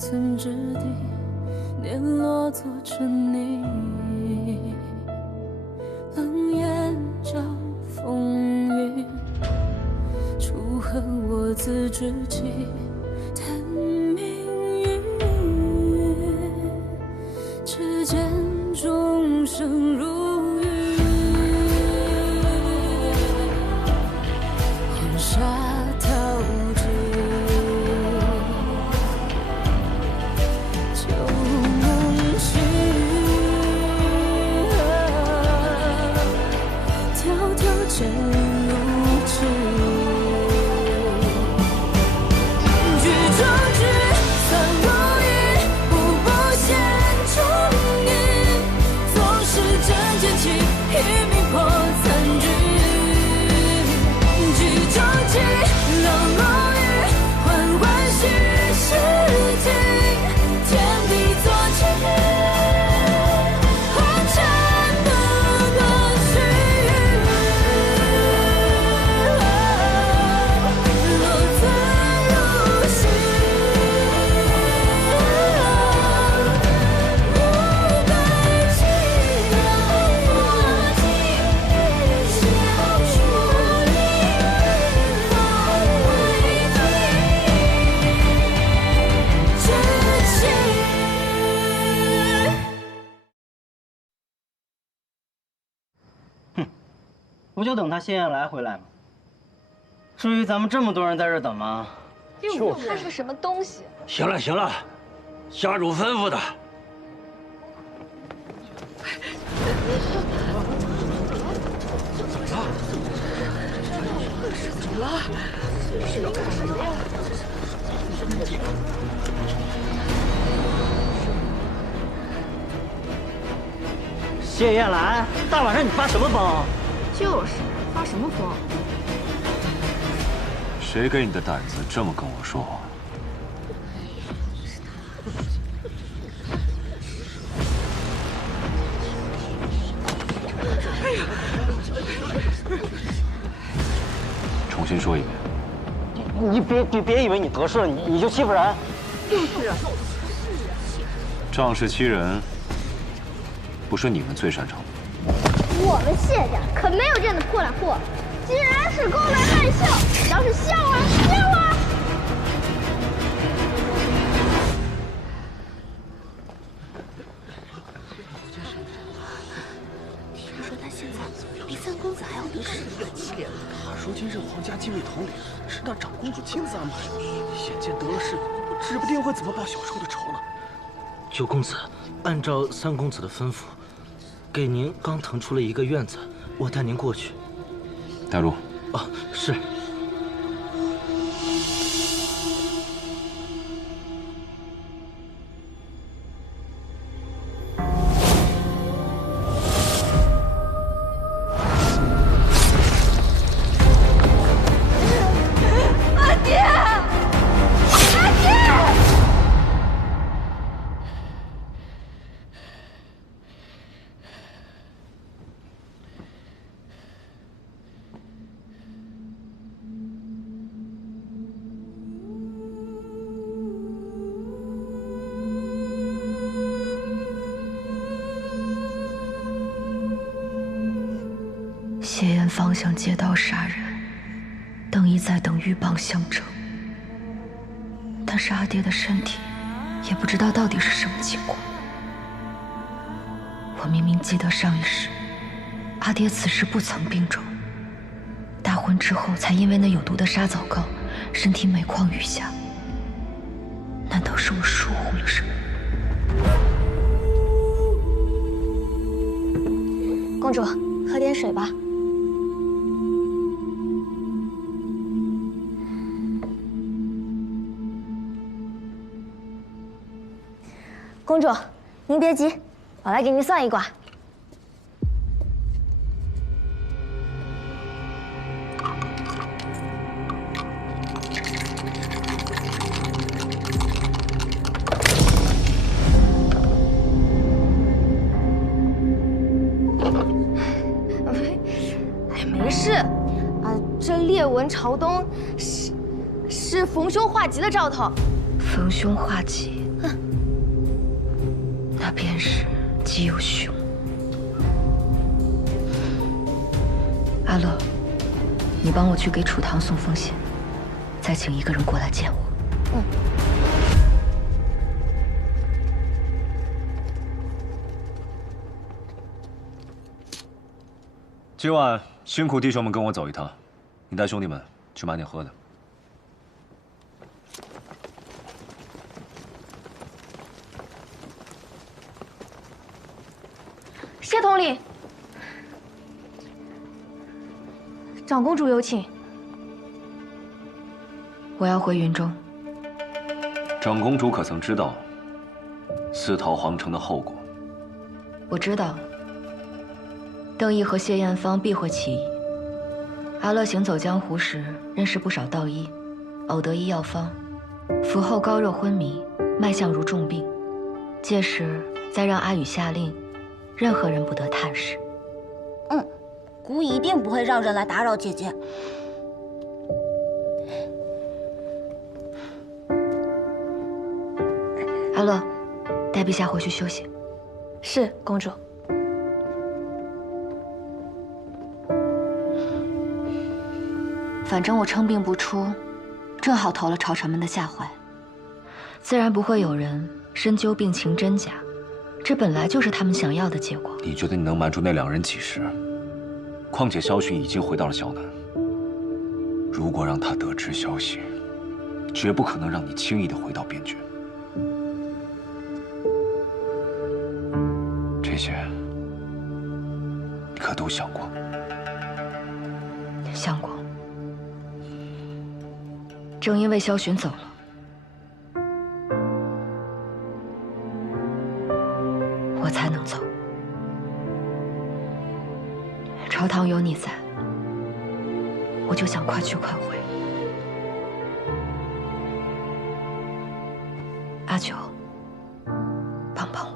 寸之地，碾落做成泥。冷眼照风雨，楚河我自知己。叹命运，只见众生如雨，黄沙淘尽。 剑如纸，举壮志，算如意，步步险中意，总是真剑气，一命破残局。举壮志，冷如雨，缓缓虚实境，天地作棋。 不就等他谢燕来回来吗？至于咱们这么多人在这等吗？就看是个什么东西。行了行了，家主吩咐的。怎么了？是要干什么呀？谢燕来，大晚上你发什么疯？ 就是发什么疯？谁给你的胆子这么跟我说话？重新说一遍。你别以为你得势了，你就欺负人。就是啊。仗势欺人，不是你们最擅长的。 我们谢家可没有这样的破烂货，竟然是公然卖笑，要是笑啊笑啊！听说他现在比三公子还要得势。他如今任皇家禁卫统领，是那长公主亲自安排的，眼见得了势，指不定会怎么报小时候的仇呢。九公子，按照三公子的吩咐。 给您刚腾出了一个院子，我带您过去。带路。哦，是。阿爹，阿爹！ 谢燕方向借刀杀人，邓毅在等鹬蚌相争。但是阿爹的身体也不知道到底是什么情况。我明明记得上一世，阿爹此时不曾病重，大婚之后才因为那有毒的沙枣膏，身体每况愈下。难道是我疏忽了什么？公主，喝点水吧。 公主，您别急，我来给您算一卦。哎，没事，啊，这裂纹朝东是逢凶化吉的兆头。逢凶化吉。他便是极有凶。阿乐，你帮我去给楚唐送封信，再请一个人过来见我。嗯。今晚辛苦弟兄们跟我走一趟，你带兄弟们去买点喝的。谢统领，长公主有请。我要回云中。长公主可曾知道私逃皇城的后果？我知道。邓毅和谢艳芳必会起疑。阿乐行走江湖时，认识不少道医，偶得医药方，服后高热昏迷，脉象如重病。届时再让阿宇下令，任何人不得探视。嗯，姑一定不会让人来打扰姐姐。阿乐，带陛下回去休息。是，公主。反正我称病不出，正好投了朝臣们的下怀，自然不会有人深究病情真假，这本来就是他们想要的结果。你觉得你能瞒住那2人几时？况且萧寻已经回到了萧南，如果让他得知消息，绝不可能让你轻易的回到边郡。这些，你可都想过？想过。正因为萧寻走了，我才能走。朝堂有你在，我就想快去快回。阿九，帮帮我。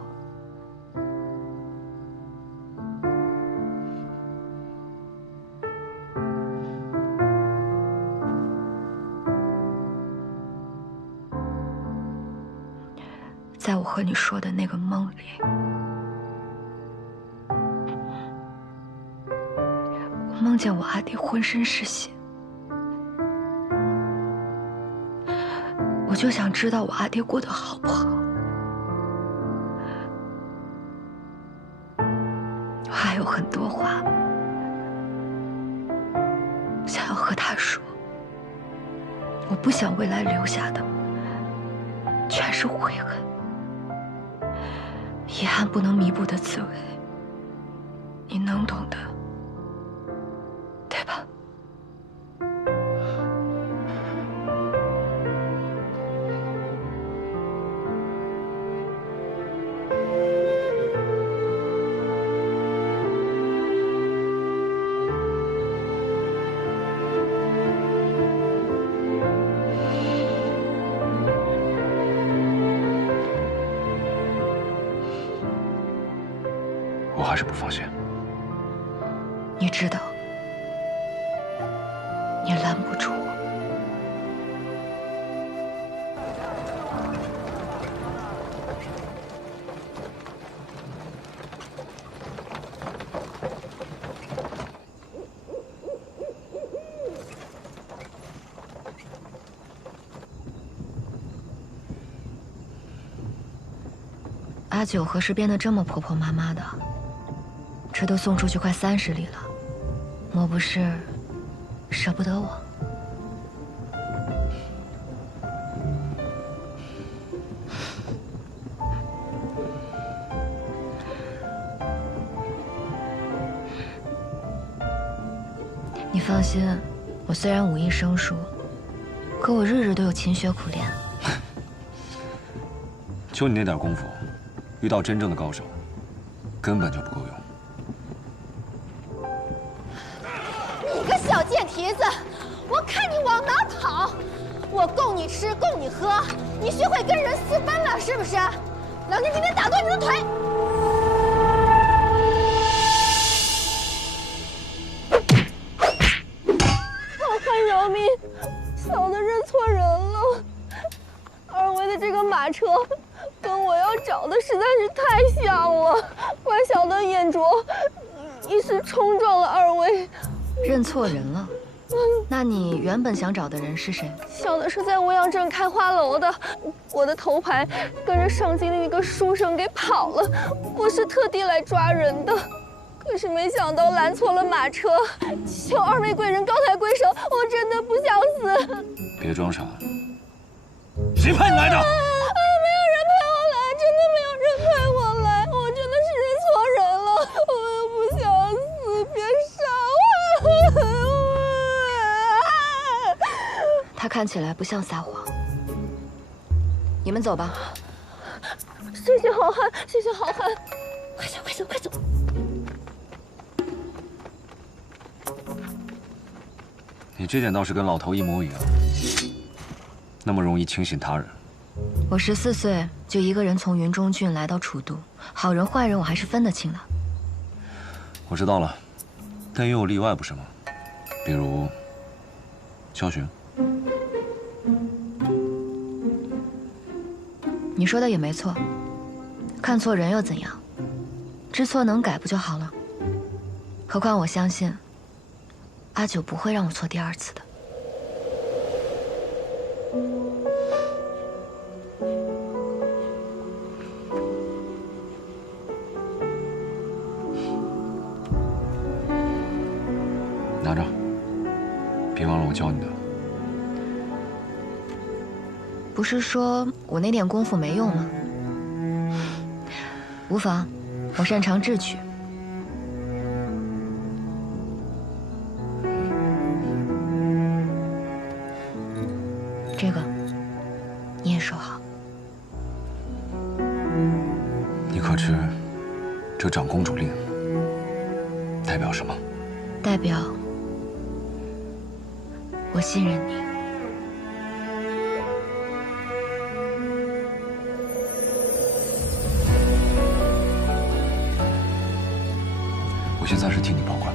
在我和你说的那个梦里，我梦见我阿爹浑身是血，我就想知道我阿爹过得好不好。我还有很多话想要和他说，我不想未来留下的全是悔恨。遗憾不能弥补的滋味，你能懂的，对吧？我还是不放心。你知道，你拦不住我。阿九何时变得这么婆婆妈妈的？这都送出去快30里了，莫不是舍不得我？你放心，我虽然武艺生疏，可我日日都有勤学苦练。就你那点功夫，遇到真正的高手，根本就不够用。你个小贱蹄子，我看你往哪跑！我供你吃，供你喝，你学会跟人私奔了是不是？老娘今天打断你的腿！老汉饶命，小的认错人了。二位的这个马车，跟我要找的实在是太想了，怪小的眼拙，一时冲撞了二位。认错人了？那你原本想找的人是谁？小的是在欧阳镇开花楼的，我的头牌跟着上京的一个书生给跑了，我是特地来抓人的。 可是没想到拦错了马车，求二位贵人高抬贵手，我真的不想死。别装傻，谁派你来的？没有人派我来，真的没有人派我来，我真的是认错人了，我又不想死，别杀我！他看起来不像撒谎。你们走吧。谢谢好汉，谢谢好汉，快走，快走，快走！ 你这点倒是跟老头一模一样，那么容易轻信他人。我14岁就一个人从云中郡来到楚都，好人坏人我还是分得清的。我知道了，但也有例外，不是吗？比如萧寻。你说的也没错，看错人又怎样？知错能改不就好了？何况我相信。 阿九不会让我错第2次的。拿着，别忘了我教你的。不是说我那点功夫没用吗？无妨，我擅长智取。 这个你也收好。你可知这长公主令代表什么？代表我信任你。我先暂时替你保管，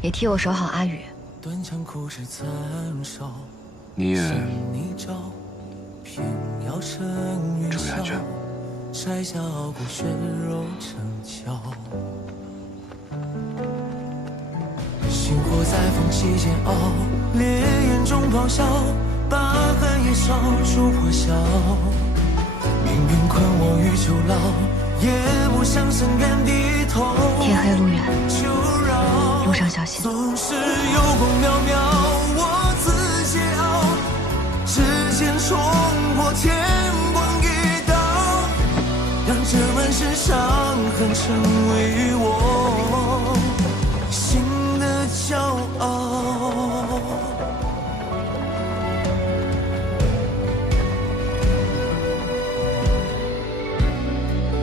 也替我守好阿宇。 你也注意安全。星火在缝隙间熬，烈焰中咆哮，把寒夜烧出破晓。命运困我于囚牢，也不想深愿低头。天黑路远，路上小心。总是有光渺渺，我自桀骜，指尖冲破天光一道，让这满身伤痕成为我心的骄傲。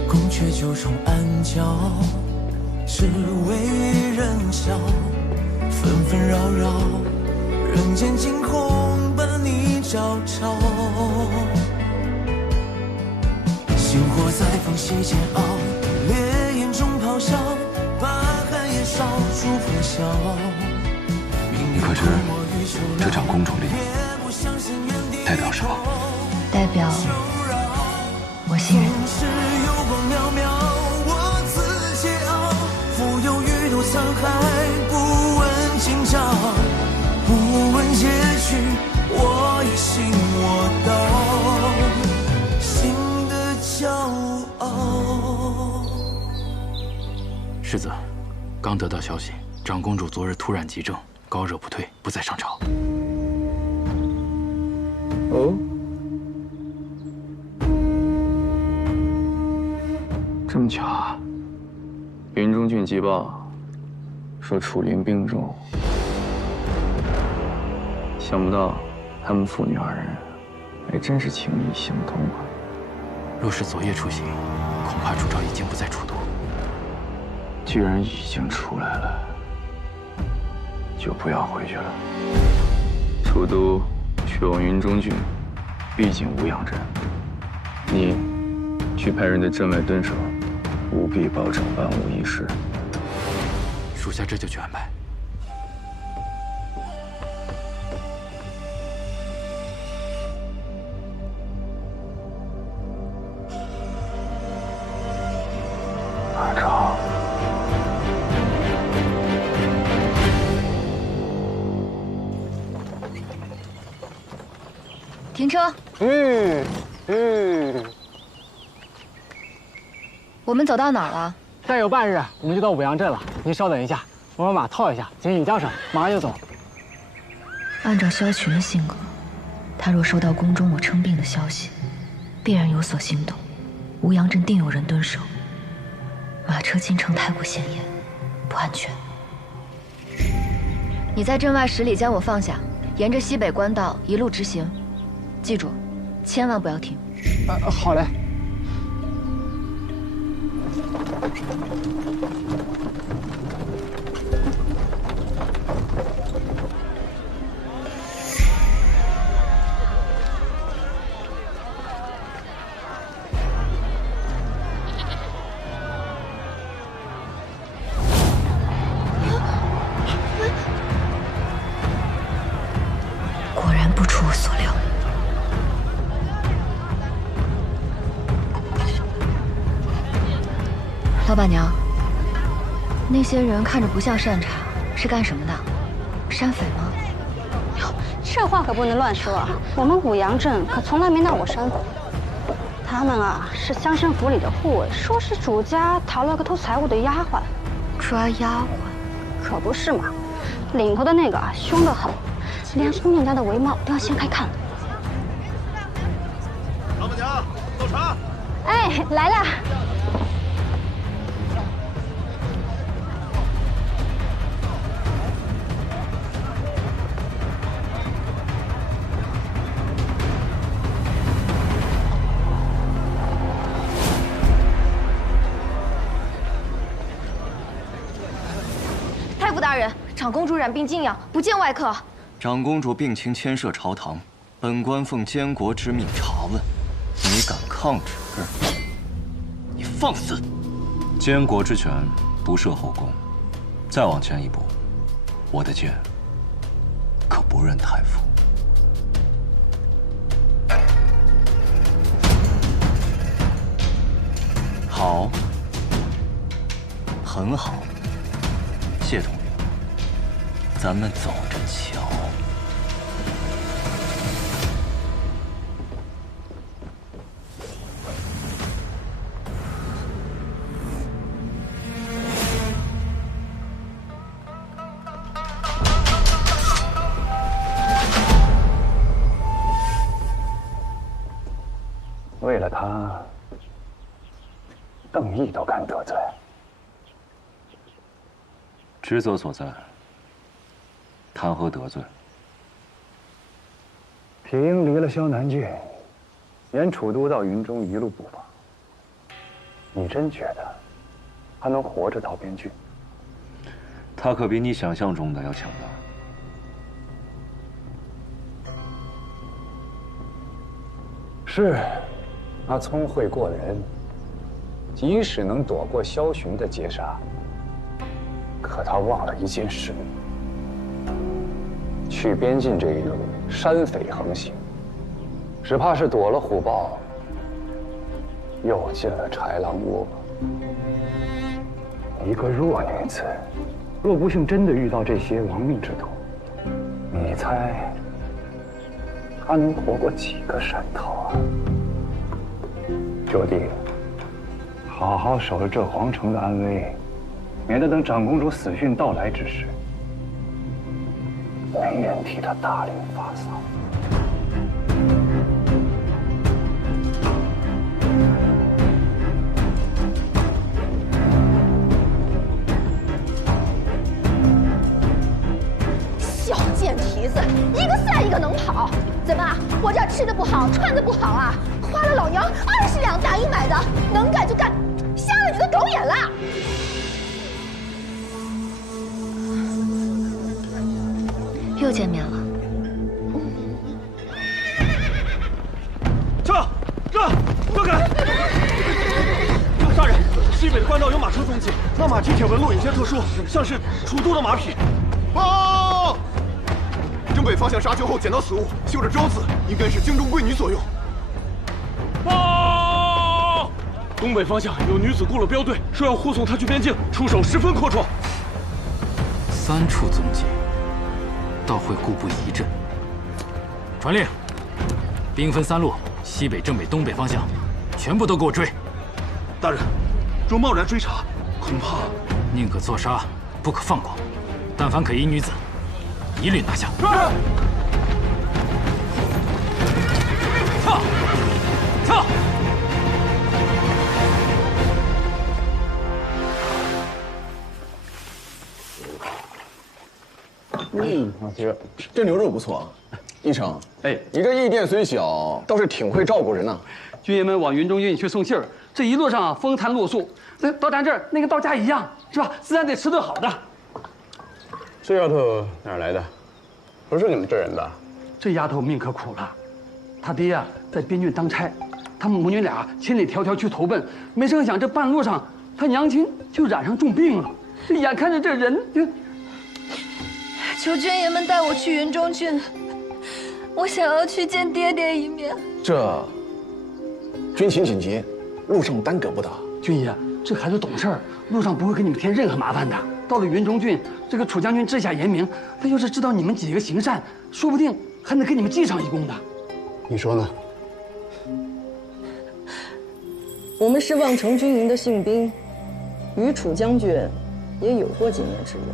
宫阙九重暗角，只为人笑，纷纷扰扰，人间惊鸿把你照照。星火在缝隙间熬，烈焰中咆哮，把寒夜烧出破晓。你可知这场公主令代表什么？代表我信任你。是有光渺渺，我自桀骜，浮游于途沧海，不问今朝，不问结局，我也信我到心的骄傲。世子，刚得到消息，长公主昨日突然急症，高热不退，不再上朝。哦。 这么巧啊！云中郡急报说楚灵病重，想不到他们父女二人还真是情意相通啊！若是昨夜出行，恐怕楚昭已经不在楚都。既然已经出来了，就不要回去了。楚都去往云中郡，毕竟无恙镇，你去派人对镇外蹲守。 务必保证万无一失。属下这就去安排。马超。停车。我们走到哪儿了？再有半日，我们就到五阳镇了。您稍等一下，我把马套一下，紧紧缰绳，马上就走。按照萧群的性格，他若收到宫中我称病的消息，必然有所行动。吴阳镇定有人蹲守，马车进城太过显眼，不安全。你在镇外10里将我放下，沿着西北官道一路直行，记住，千万不要停。好嘞。果然不出我所料。老板娘，那些人看着不像善茬，是干什么的？山匪吗？哟，这话可不能乱说啊！我们五阳镇可从来没闹过山匪。他们啊是乡绅府里的护卫，说是主家逃了个偷财物的丫鬟。抓丫鬟？可不是嘛！领头的那个啊凶得很，连姑娘家的帷帽都要掀开看。老板娘，倒茶。哎，来了。太傅大人，长公主染病静养，不见外客。长公主病情牵涉朝堂，本官奉监国之命查问，你敢抗旨，你放肆！监国之权不涉后宫，再往前一步，我的剑可不认太傅。好，很好。谢统领，咱们走着瞧。为了他，邓毅都敢得罪。职责所在，谈何得罪？铁鹰离了萧南郡，沿楚都到云中一路布防。你真觉得他能活着到边郡？他可比你想象中的要强大。是，那聪慧过人，即使能躲过萧雄的劫杀。可他忘了一件事：去边境这一路，山匪横行，只怕是躲了虎豹，又进了豺狼窝。一个弱女子，若不幸真的遇到这些亡命之徒，你猜她能活过几个山头啊？九弟，好好守着这皇城的安危。免得等长公主死讯到来之时，没人替她大领发丧。小贱蹄子，一个赛一个能跑。怎么，我这吃的不好，穿的不好啊？花了老娘20两大银买的，能干就干，瞎了你的狗眼了！又见面了。让开！大人，西北的官道有马车踪迹，那马蹄铁纹路有些特殊，像是楚都的马匹。报！征北方向杀囚后捡到此物，绣着“昭”字，应该是京中贵女所用。报！东北方向有女子雇了镖队，说要护送她去边境，出手十分阔绰。3处踪迹，倒会故布疑阵。传令，兵分3路，西北、正北、东北方向，全部都给我追！大人，若贸然追查，恐怕宁可错杀，不可放过。但凡可疑女子，一律拿下。跳！跳！老徐，这牛肉不错。一成，哎，你这驿店虽小，倒是挺会照顾人呐。军爷们往云中郡去送信儿，这一路上风餐露宿，那到咱这儿那跟到家一样，是吧？自然得吃顿好的。这丫头哪儿来的？不是你们这人的。这丫头命可苦了，她爹呀在边郡当差，他们母女俩千里迢迢去投奔，没成想这半路上她娘亲就染上重病了，这眼看着这人就……求军爷们带我去云中郡，我想要去见爹爹一面。这军情紧急，路上耽搁不得。军爷，这孩子懂事儿，路上不会给你们添任何麻烦的。到了云中郡，这个楚将军治下严明，他要是知道你们几个行善，说不定还能给你们记上一功的。你说呢？我们是望城军营的信兵，与楚将军也有过几面之缘。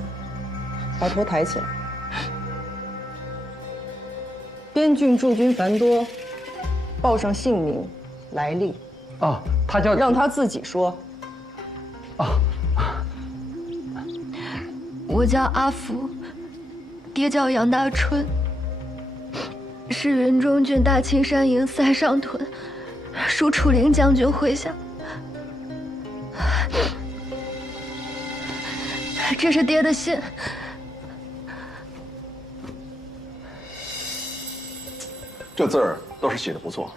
把头抬起来。边郡驻军繁多，报上姓名、来历。哦，他叫……让他自己说。哦，我叫阿福，爹叫杨大春，是云中郡大青山营塞上屯，属楚灵将军麾下。这是爹的信。这字儿倒是写的不错。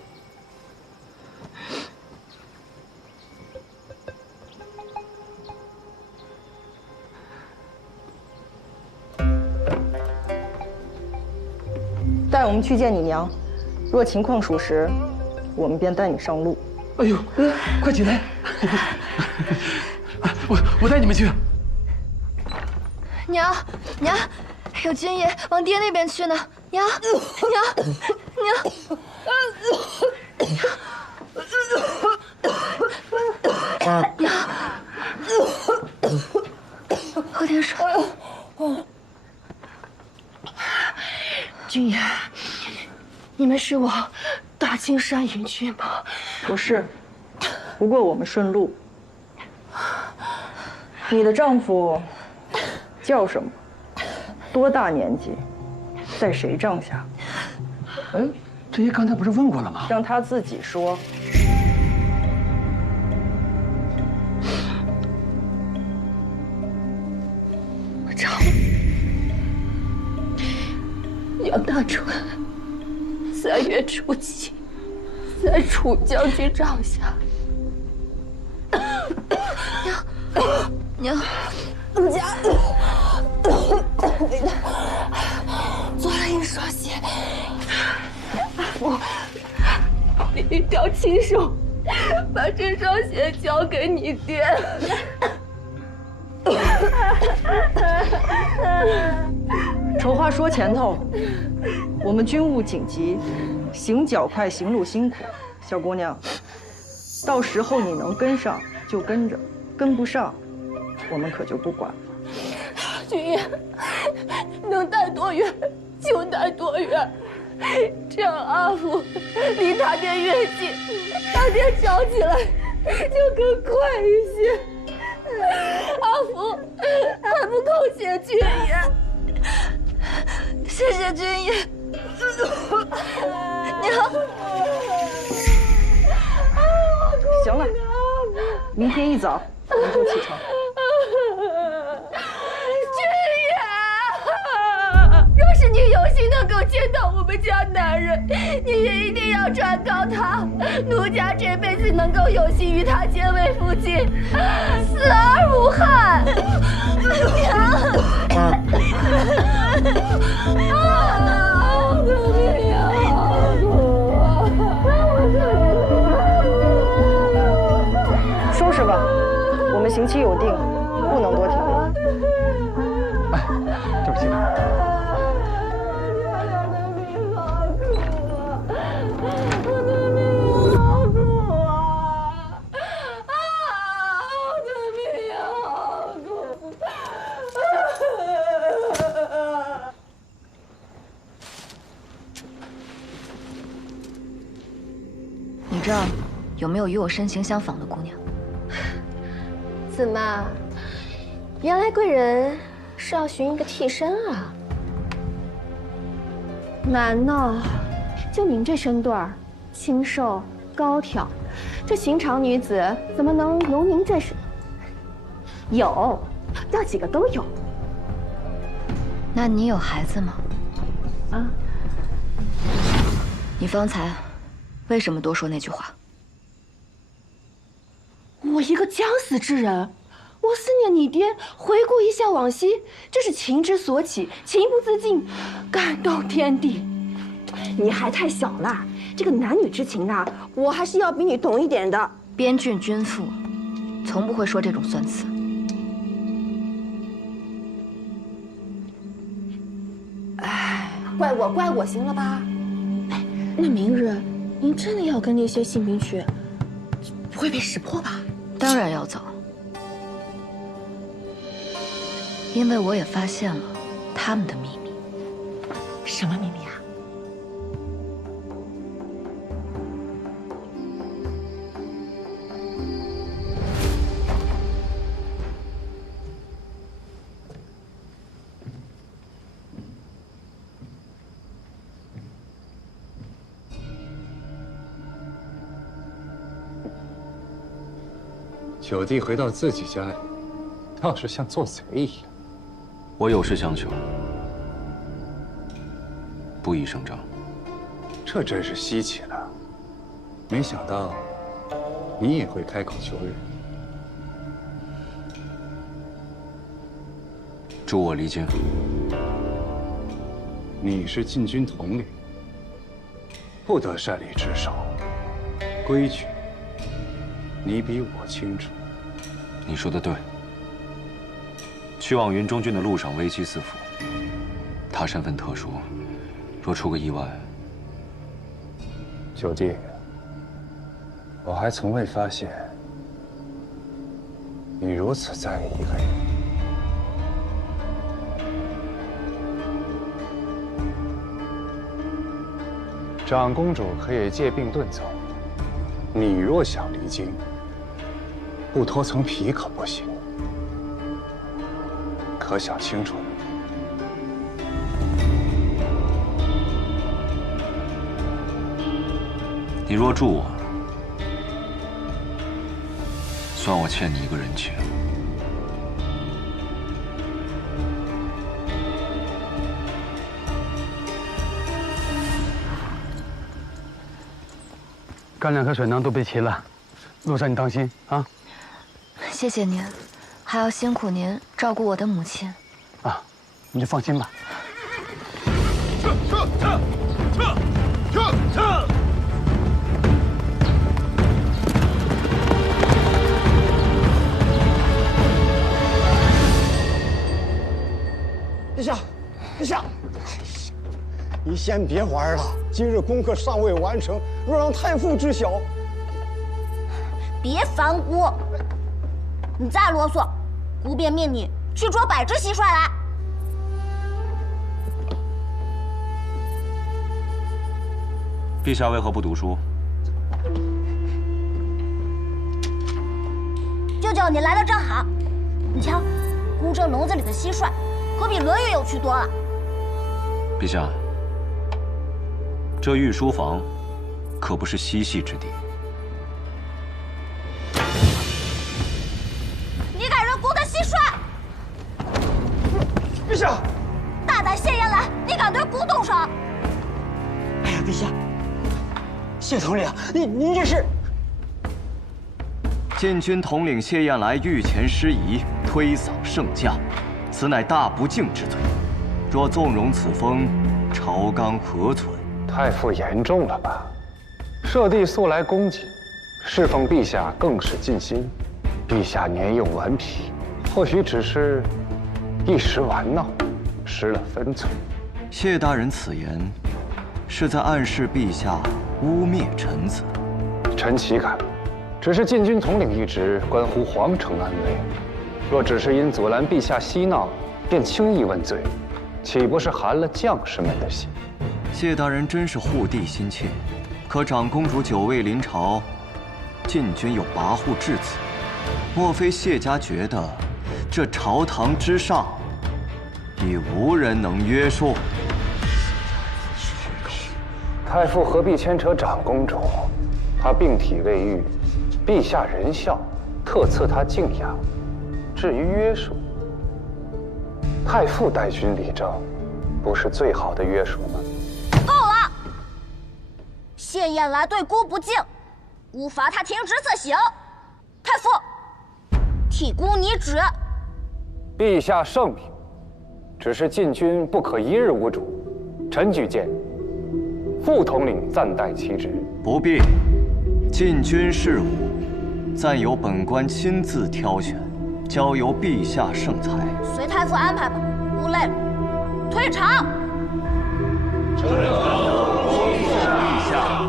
带我们去见你娘，若情况属实，我们便带你上路。哎呦，快起来！我带你们去。娘，有军爷往爹那边去呢。娘，喝点水。军爷，你们是往大青山营去吗？不是，不过我们顺路。你的丈夫叫什么？多大年纪？在谁帐下？哎，这爷刚才不是问过了吗？让他自己说。我丈夫杨大春，3月初7，在楚将军帐下。娘，我家做了一双鞋，你一定要亲手把这双鞋交给你爹。丑话说前头，我们军务紧急，行脚快，行路辛苦。小姑娘，到时候你能跟上就跟着，跟不上，我们可就不管了。军爷，能带多远就带多远，这样阿福离他爹越近，他爹找起来就更快一些。阿福还不够谢军爷，谢谢军爷。娘，行了，明天一早我们就启程。军爷，若是你有幸能够见到我们家男人，你也一定要转告他，奴家这辈子能够有幸与他结为夫妻，死而无憾。拾吧，我们刑期有定，不能多停留。哎，这边请。你这儿有没有与我身形相仿的姑娘？怎么，原来贵人是要寻一个替身啊？难呐，就您这身段儿，清瘦高挑，这寻常女子怎么能有您这身？有，要几个都有。那你有孩子吗？啊？你方才为什么多说那句话？我一个将死之人，我思念你爹，回顾一下往昔，这是情之所起，情不自禁，感动天地。你还太小了，这个男女之情啊，我还是要比你懂一点的。边郡君妇，从不会说这种酸词。哎，怪我行了吧？哎，那明日您真的要跟那些信兵去，不会被识破吧？当然要走，因为我也发现了他们的秘密。什么秘密啊？九弟回到自己家里，倒是像做贼一样。我有事相求，不宜声张。这真是稀奇了，没想到你也会开口求人。助我离京。你是禁军统领，不得擅离职守，规矩你比我清楚。你说的对。去往云中郡的路上危机四伏，他身份特殊，若出个意外，九弟，我还从未发现你如此在意一个人。长公主可以借病遁走，你若想离京，不脱层皮可不行。可想清楚了。你若助我，算我欠你一个人情。干粮和水囊都备齐了，路上你当心啊！谢谢您，还要辛苦您照顾我的母亲。啊，你就放心吧。撤！殿下，殿下，你先别玩了，今日功课尚未完成，若让太傅知晓，别烦姑，你再啰嗦，姑便命你去捉百只蟋蟀来。陛下为何不读书？舅舅，你来的正好。你瞧，姑这笼子里的蟋蟀，可比《论语》有趣多了。陛下，这御书房可不是嬉戏之地。你敢扔姑的蟋蟀？陛下！大胆谢延来，你敢对姑动手？哎呀，陛下！谢统领，您这是？禁军统领谢燕来御前失仪，推搡圣驾，此乃大不敬之罪。若纵容此风，朝纲何存？太傅严重了吧？舍弟素来恭谨，侍奉陛下更是尽心。陛下年幼顽皮，或许只是一时玩闹，失了分寸。谢大人此言，是在暗示陛下污蔑臣子。臣岂敢？只是禁军统领一职，关乎皇城安危。若只是因阻拦陛下嬉闹，便轻易问罪，岂不是寒了将士们的心？谢大人真是护帝心切，可长公主久未临朝，禁军又跋扈至此，莫非谢家觉得这朝堂之上已无人能约束？太傅何必牵扯长公主？她病体未愈，陛下仁孝，特赐她静养。至于约束，太傅带军理政，不是最好的约束吗？够了！谢燕来对姑不敬，姑罚他停职自省。太傅，替姑拟旨。陛下圣明，只是禁军不可一日无主。臣举荐副统领暂代其职。不必，禁军事务暂由本官亲自挑选，交由陛下圣裁。随太傅安排吧，姑累了，退场。臣恭迎陛下。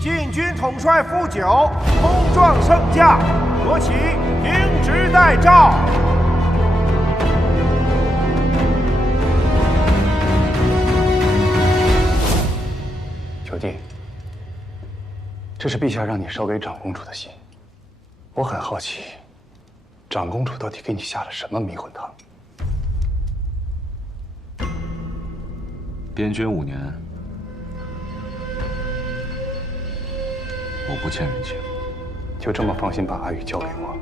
禁军统帅傅九冲撞圣驾，国旗停职待诏。九弟，这是陛下让你捎给长公主的信。我很好奇，长公主到底给你下了什么迷魂汤？边军5年，我不欠人情。就这么放心把阿玉交给我？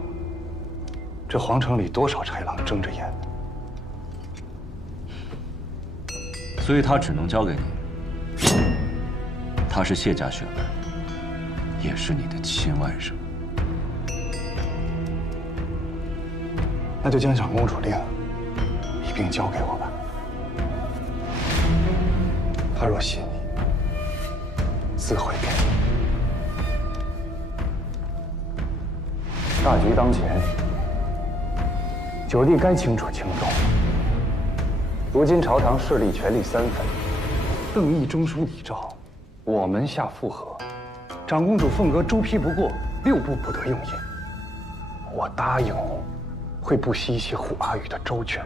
这皇城里多少豺狼睁着眼呢？所以他只能交给你。他是谢家血脉，也是你的亲外甥。那就将长公主令一并交给我吧。他若信你，自会给你。大局当前，九弟该清楚轻重。如今朝堂势力权力三分，邓毅中书李昭，我门下附和，长公主凤阁朱批不过，6部不得用印。我答应你，会不惜一切护阿玉的周全。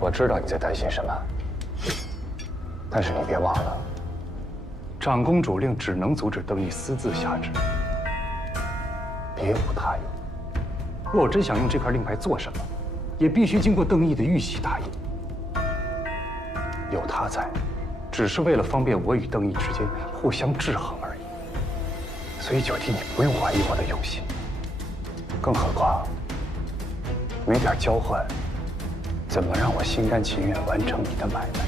我知道你在担心什么，但是你别忘了，长公主令只能阻止邓毅私自下旨，别无他用。若我真想用这块令牌做什么，也必须经过邓毅的玉玺答应。有他在，只是为了方便我与邓毅之间互相制衡而已。所以九弟，你不用怀疑我的用心。更何况，没点交换，怎么让我心甘情愿完成你的买卖？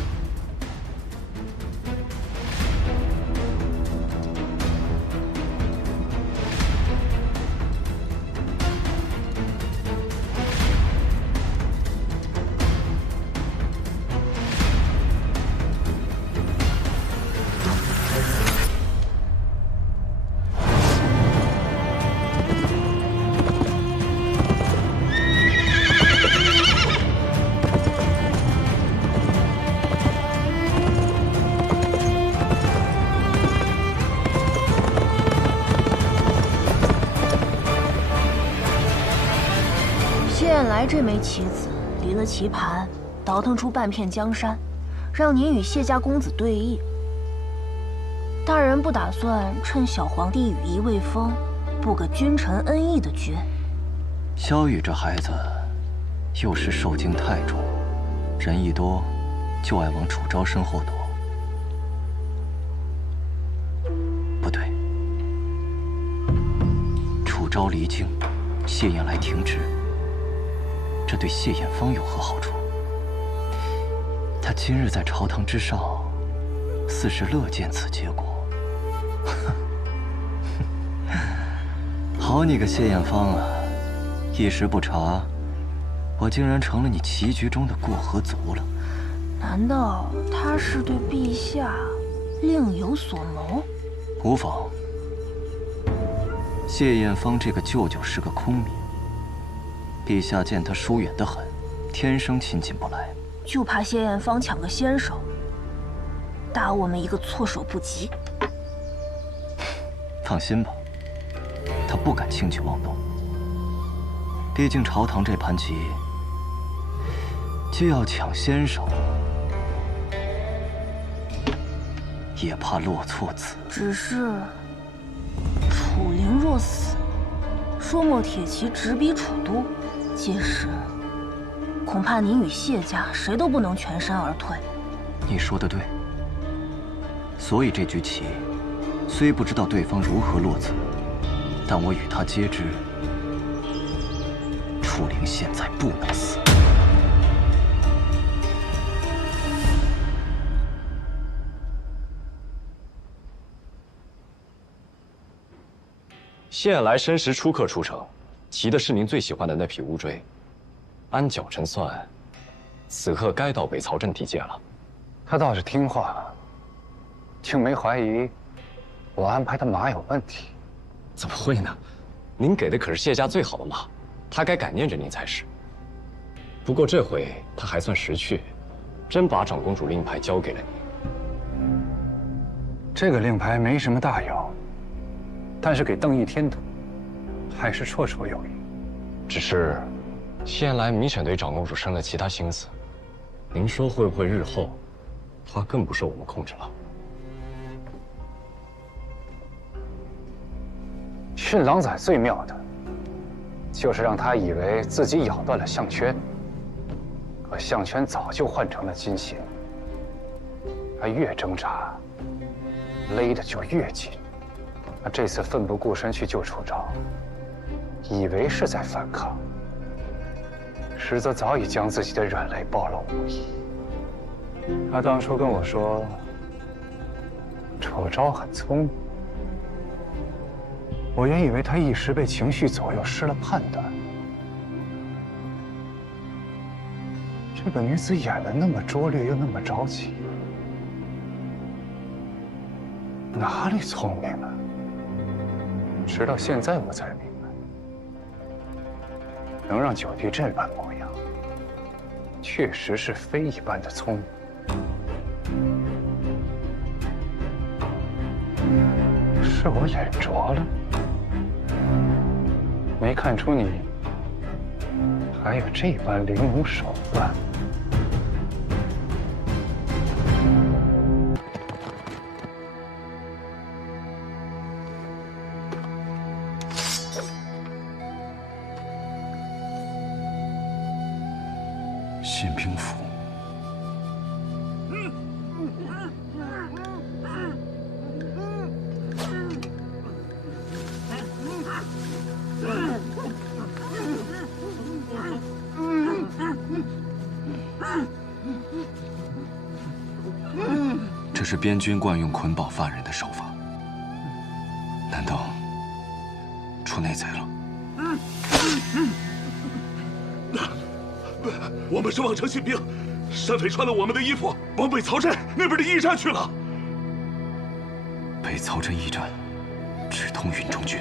这枚棋子离了棋盘，倒腾出半片江山，让您与谢家公子对弈。大人不打算趁小皇帝羽翼未丰，布个君臣恩义的局？萧雨这孩子，幼时受惊太重，人一多，就爱往楚昭身后躲。不对，楚昭离京，谢燕来停职。这对谢艳芳有何好处？他今日在朝堂之上，似是乐见此结果。好你个谢艳芳啊！一时不察，我竟然成了你棋局中的过河卒了。难道他是对陛下另有所谋？无妨。谢艳芳这个舅舅是个空名，陛下见他疏远得很，天生亲近不来。就怕谢艳芳抢个先手，打我们一个措手不及。放心吧，他不敢轻举妄动。毕竟朝堂这盘棋，既要抢先手，也怕落错子。只是楚灵若死，说墨铁骑直逼楚都，届时恐怕您与谢家谁都不能全身而退。你说的对，所以这局棋虽不知道对方如何落子，但我与他皆知，楚灵现在不能死。谢来申时出客出城，骑的是您最喜欢的那匹乌骓。按脚程算，此刻该到北曹镇提戒了。他倒是听话，竟没怀疑我安排的马有问题。怎么会呢？您给的可是谢家最好的马，他该感念着您才是。不过这回他还算识趣，真把长公主令牌交给了你。这个令牌没什么大用，但是给邓毅添堵，还是绰绰有余。只是谢来明显对长公主生了其他心思，您说会不会日后她更不受我们控制了？驯狼崽最妙的，就是让他以为自己咬断了项圈，可项圈早就换成了金线。他越挣扎，勒得就越紧。他这次奋不顾身去救楚昭，以为是在反抗，实则早已将自己的软肋暴露无遗。他当初跟我说，楚昭很聪明，我原以为他一时被情绪左右，失了判断。这个女子演得那么拙劣，又那么着急，哪里聪明啊？直到现在我才明白，能让九弟这般模样，确实是非一般的聪明。是我眼拙了，没看出你还有这般玲珑手段。宪兵府。这是边军惯用捆绑犯人的手法，难道出内贼了？我们是望城信兵，山匪穿了我们的衣服，往北曹镇那边的驿站去了。北曹镇驿站直通云中郡。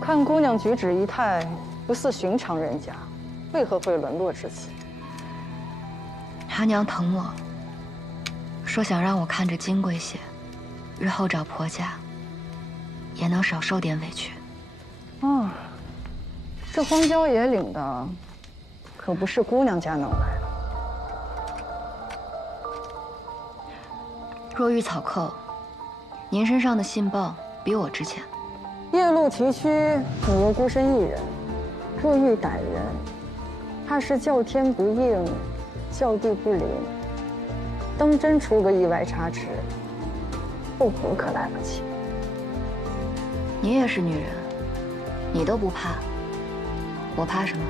看姑娘举止仪态，不似寻常人家，为何会沦落至此？他娘疼我，说想让我看着金贵些，日后找婆家也能少受点委屈。啊，这荒郊野岭的，可不是姑娘家能来的。若遇草寇，您身上的信报比我值钱。夜路崎岖，你又孤身一人，若遇歹人，怕是叫天不应，叫地不灵，当真出个意外差池，后悔可来不及。你也是女人，你都不怕，我怕什么？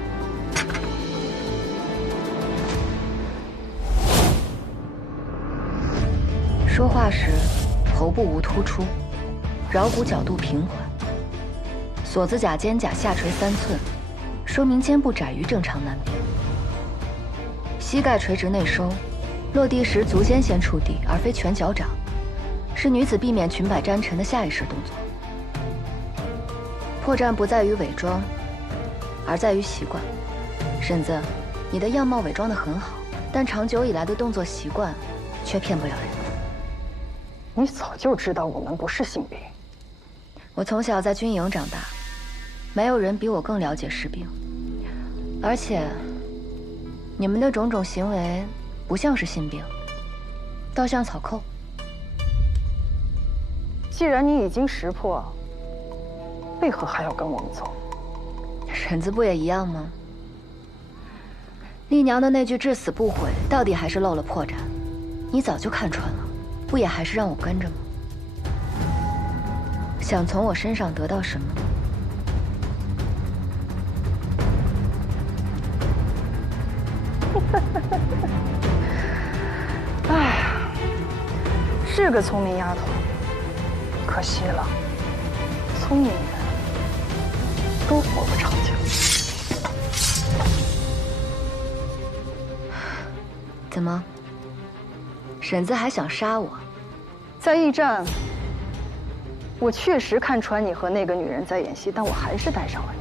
说话时头部无突出，桡骨角度平缓，锁子甲肩胛下垂3寸，说明肩部窄于正常男比。膝盖垂直内收，落地时足尖先触地，而非全脚掌，是女子避免裙摆沾尘的下意识动作。破绽不在于伪装，而在于习惯。婶子，你的样貌伪装得很好，但长久以来的动作习惯却骗不了人。你早就知道我们不是性兵。我从小在军营长大，没有人比我更了解士兵。而且，你们的种种行为不像是性兵，倒像草寇。既然你已经识破，为何还要跟我们走？婶子不也一样吗？丽娘的那句至死不悔，到底还是露了破绽。你早就看穿了，不也还是让我跟着吗？想从我身上得到什么？哎呀，是个聪明丫头，可惜了，聪明人都活不长久。怎么，婶子还想杀我？在驿站，我确实看穿你和那个女人在演戏，但我还是带上了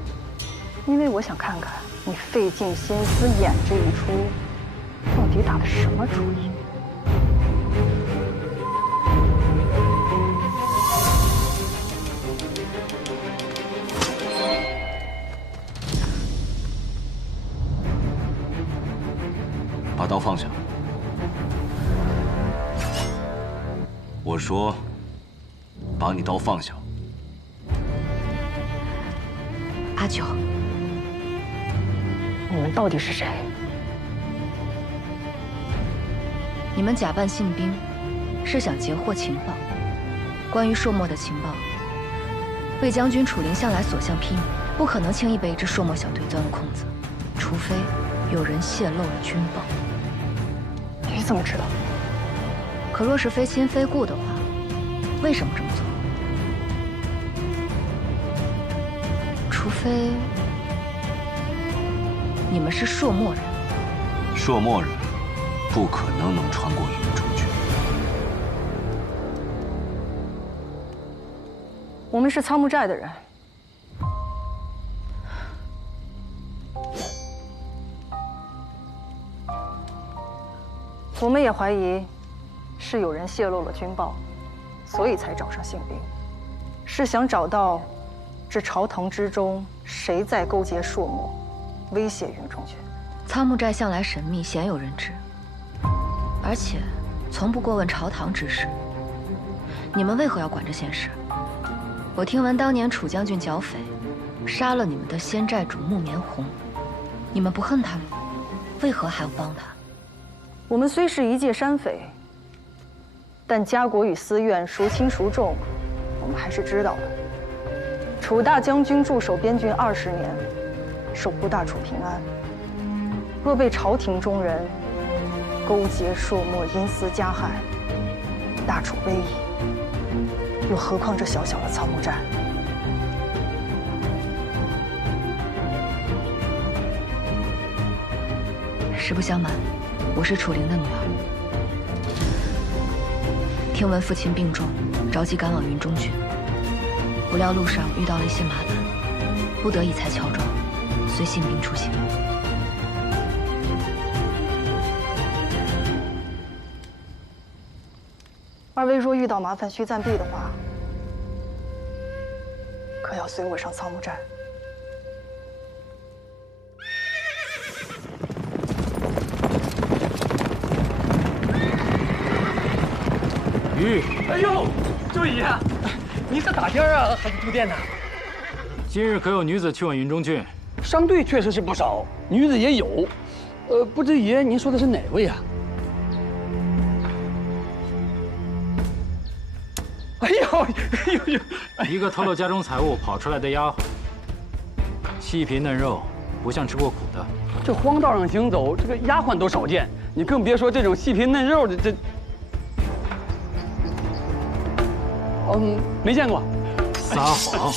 你，因为我想看看你费尽心思演这一出，到底打的什么主意。把刀放下。我说，把你刀放下。阿九，你们到底是谁？你们假扮信兵，是想截获情报。关于朔漠的情报，魏将军楚灵向来所向披靡，不可能轻易被一支朔漠小队钻了空子，除非有人泄露了军报。你怎么知道？可若是非亲非故的话，为什么这么做？除非你们是朔漠人。朔漠人不可能穿过云中军。我们是苍木寨的人。我们也怀疑是有人泄露了军报，所以才找上信兵，是想找到这朝堂之中谁在勾结朔漠，威胁云中军。苍木寨向来神秘，鲜有人知，而且从不过问朝堂之事。你们为何要管这件事？我听闻当年楚将军剿匪，杀了你们的先寨主木棉红，你们不恨他吗？为何还要帮他？我们虽是一介山匪，但家国与私怨孰轻孰重，我们还是知道的。楚大将军驻守边郡20年，守护大楚平安。若被朝廷中人勾结朔漠，因私加害，大楚危矣。又何况这小小的苍木寨？实不相瞒，我是楚灵的女儿。听闻父亲病重，着急赶往云中郡，不料路上遇到了一些麻烦，不得已才乔装，随信兵出行。二位若遇到麻烦需暂避的话，可要随我上苍木寨。鱼，哎呦，周姨，你是打天啊，还是住店呢？今日可有女子去往云中郡？商队确实是不少，女子也有。不知爷您说的是哪位啊？哎呦，一个偷了家中财物跑出来的丫鬟，细皮嫩肉，不像吃过苦的。这荒道上行走，这个丫鬟都少见，你更别说这种细皮嫩肉的这。没见过。撒谎！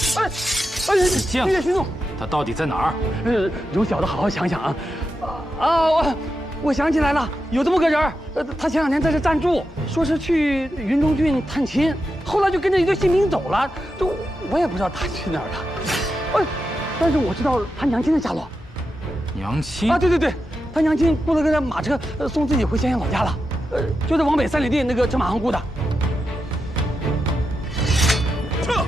见过。徐总，他到底在哪儿？容小的好好想想啊！我想起来了，有这么个人他前2天在这暂住，说是去云中郡探亲，后来就跟着一队新兵走了。我也不知道他去哪儿了。但是我知道他娘亲的下落。娘亲啊，对，他娘亲雇了个马车送自己回咸阳老家了，就是往北3里地那个车马行雇的。撤！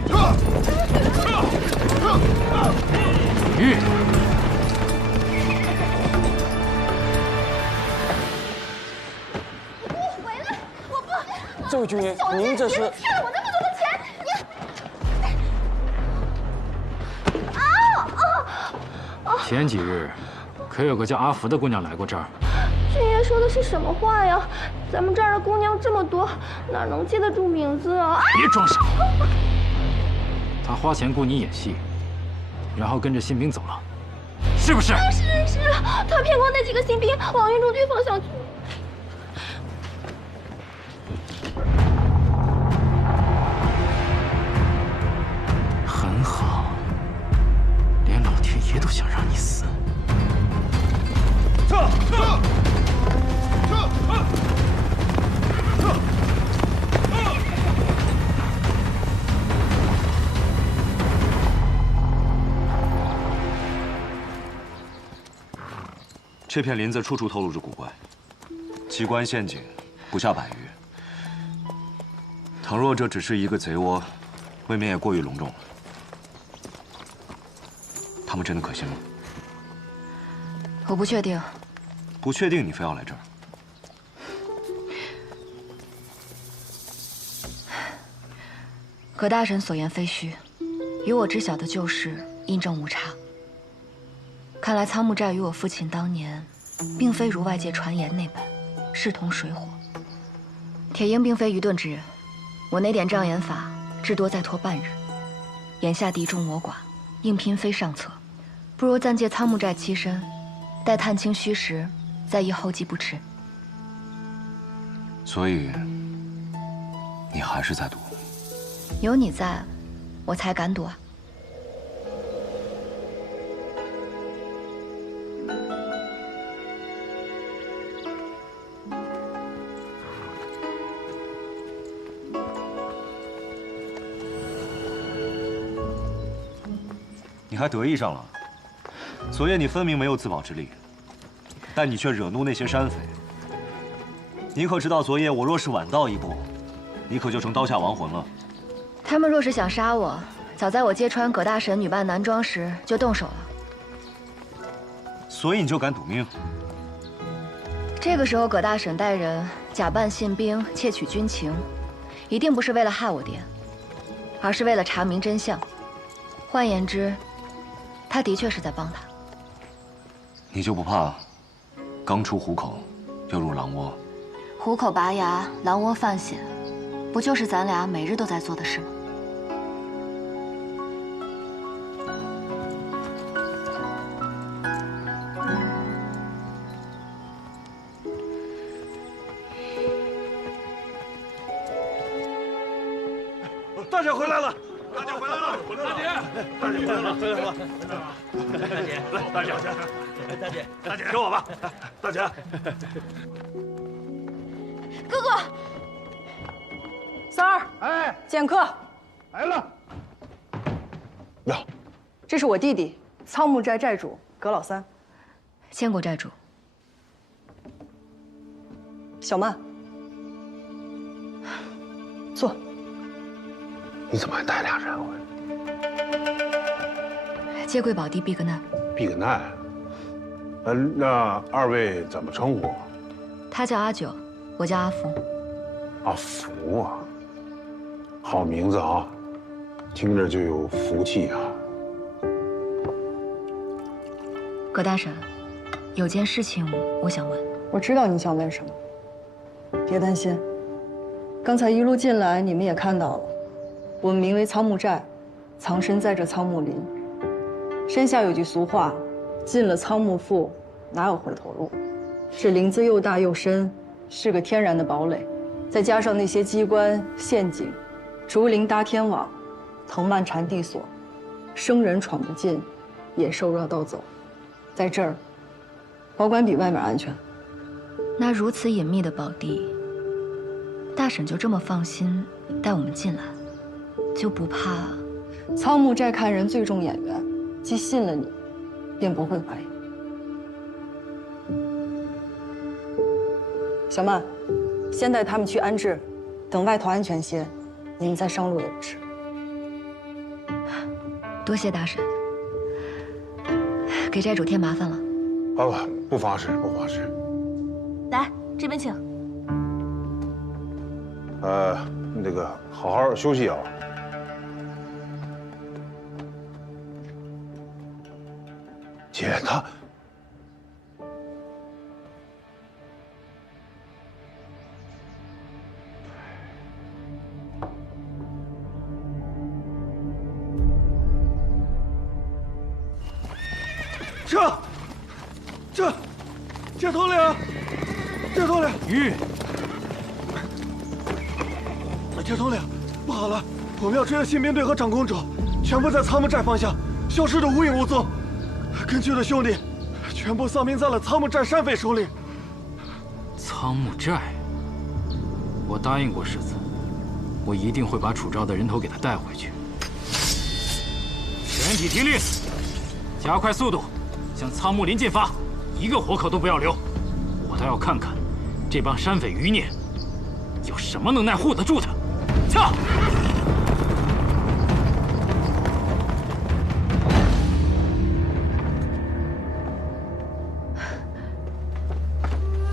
这位军爷，您这是？骗了我那么多的钱，你！前几日，可有个叫阿福的姑娘来过这儿？军爷说的是什么话呀？咱们这儿的姑娘这么多，哪能记得住名字啊？别装傻！他花钱雇你演戏，然后跟着新兵走了，是不是？是，他骗光那几个新兵往云中郡方向去。很好，连老天爷都想让你死。撤！这片林子处处透露着古怪，机关陷阱不下100余。倘若这只是一个贼窝，未免也过于隆重了。他们真的可信吗？我不确定。不确定，你非要来这儿？葛大神所言非虚，与我知晓的旧事印证无差。看来仓木寨与我父亲当年，并非如外界传言那般势同水火。铁鹰并非愚钝之人，我那点障眼法，至多再拖半日。眼下敌众我寡，硬拼非上策，不如暂借仓木寨栖身，待探清虚实，再议后继不迟。所以，你还是在赌？有你在，我才敢赌啊！你还得意上了？昨夜你分明没有自保之力，但你却惹怒那些山匪。你可知道，昨夜我若是晚到一步，你可就成刀下亡魂了。他们若是想杀我，早在我揭穿葛大神女扮男装时就动手了。所以你就敢赌命？这个时候，葛大婶带人假扮信兵窃取军情，一定不是为了害我爹，而是为了查明真相。换言之，他的确是在帮他。你就不怕刚出虎口，又入狼窝？虎口拔牙，狼窝犯险，不就是咱俩每日都在做的事吗？大姐回来了！大姐回来了！大姐，大姐回来了！回来了！大姐，来，大姐，大姐，大姐，给我吧，大姐。哥哥，三儿，哎，见客来了。哟，这是我弟弟，仓木寨寨主葛老三。见过寨主。小曼，坐。你怎么还带俩人回来？接贵宝弟毕格难。毕格难。那二位怎么称呼？他叫阿九，我叫阿福。阿福啊，好名字啊，听着就有福气啊。葛大婶，有件事情我想问。我知道你想问什么，别担心。刚才一路进来，你们也看到了。我们名为仓木寨，藏身在这仓木林。山下有句俗话，进了仓木腹，哪有回头路？这林子又大又深，是个天然的堡垒，再加上那些机关陷阱，竹林搭天网，藤蔓缠地锁，生人闯不进，野兽绕道走。在这儿，保管比外面安全。那如此隐秘的宝地，大婶就这么放心带我们进来，就不怕？仓木寨看人最重眼缘，既信了你，便不会怀疑。小曼，先带他们去安置，等外头安全些，你们再上路也不迟。多谢大婶，给寨主添麻烦了。不妨事，不妨事。来，这边请。那个好好休息啊。姐，她。这头领，这头领，玉，这头领，不好了，我们要追的新兵队和长公主，全部在仓木寨方向，消失得无影无踪。跟去的兄弟，全部丧命在了仓木寨山匪手里。仓木寨，我答应过世子，我一定会把楚昭的人头给他带回去。全体听令，加快速度，向仓木林进发。一个活口都不要留，我倒要看看这帮山匪余孽有什么能耐护得住他。驾！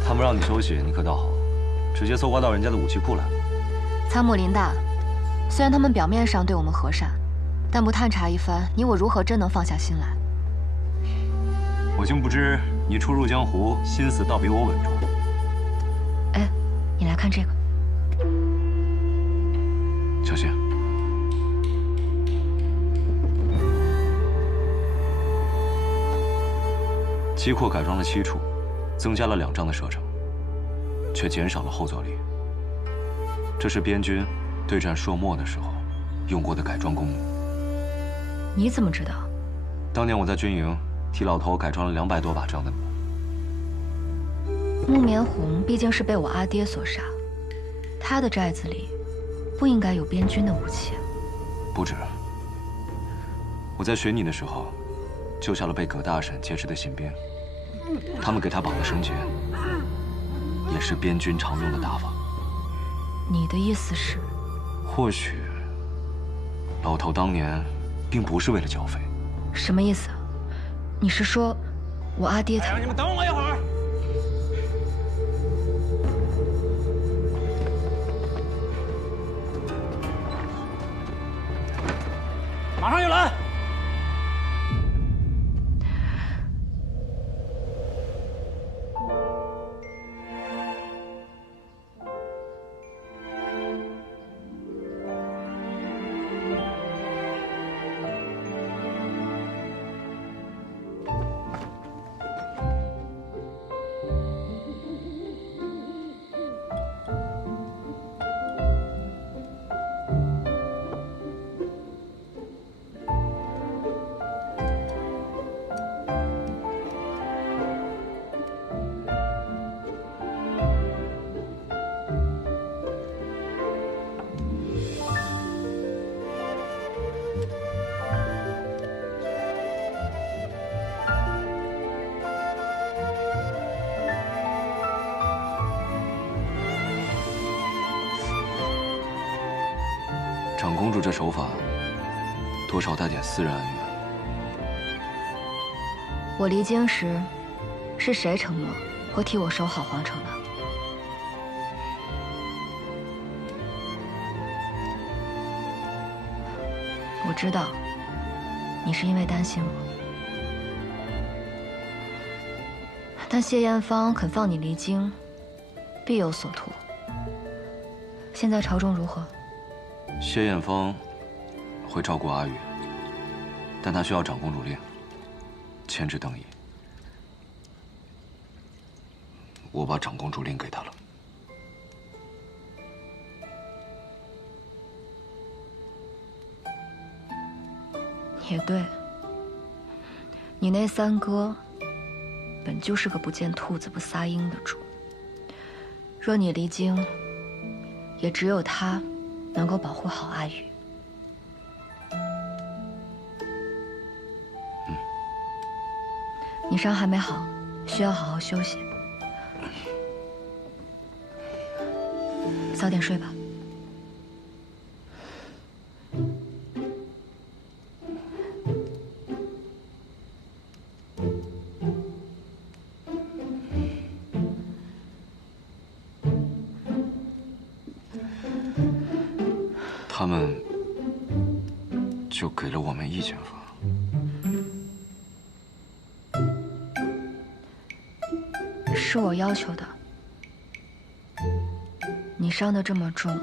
他们让你休息，你可倒好，直接搜刮到人家的武器库来了。仓木林大，虽然他们表面上对我们和善，但不探查一番，你我如何真能放下心来？我竟不知你初入江湖，心思倒比我稳重。哎，你来看这个，小心。机括改装了7处，增加了2丈的射程，却减少了后坐力。这是边军对战朔漠的时候用过的改装公弩。你怎么知道？当年我在军营替老头改装了200多把这样的弩。木棉红毕竟是被我阿爹所杀，他的寨子里不应该有边军的武器。不止，我在选你的时候，救下了被葛大婶劫持的新兵，他们给他绑了绳结，也是边军常用的打法。你的意思是？或许老头当年并不是为了剿匪。什么意思？你是说我阿爹他？你们等我一会儿。马上就来。长公主这手法，多少带点私人恩怨。我离京时，是谁承诺会替我守好皇城的？我知道，你是因为担心我。但谢艳芳肯放你离京，必有所图。现在朝中如何？谢艳芳会照顾阿玉，但她需要长公主令，牵制邓毅。我把长公主令给她了。也对，你那三哥本就是个不见兔子不撒鹰的主。若你离京，也只有他能够保护好阿宇。你伤还没好，需要好好休息。早点睡吧。他们就给了我们一剑法。是我要求的。你伤得这么重，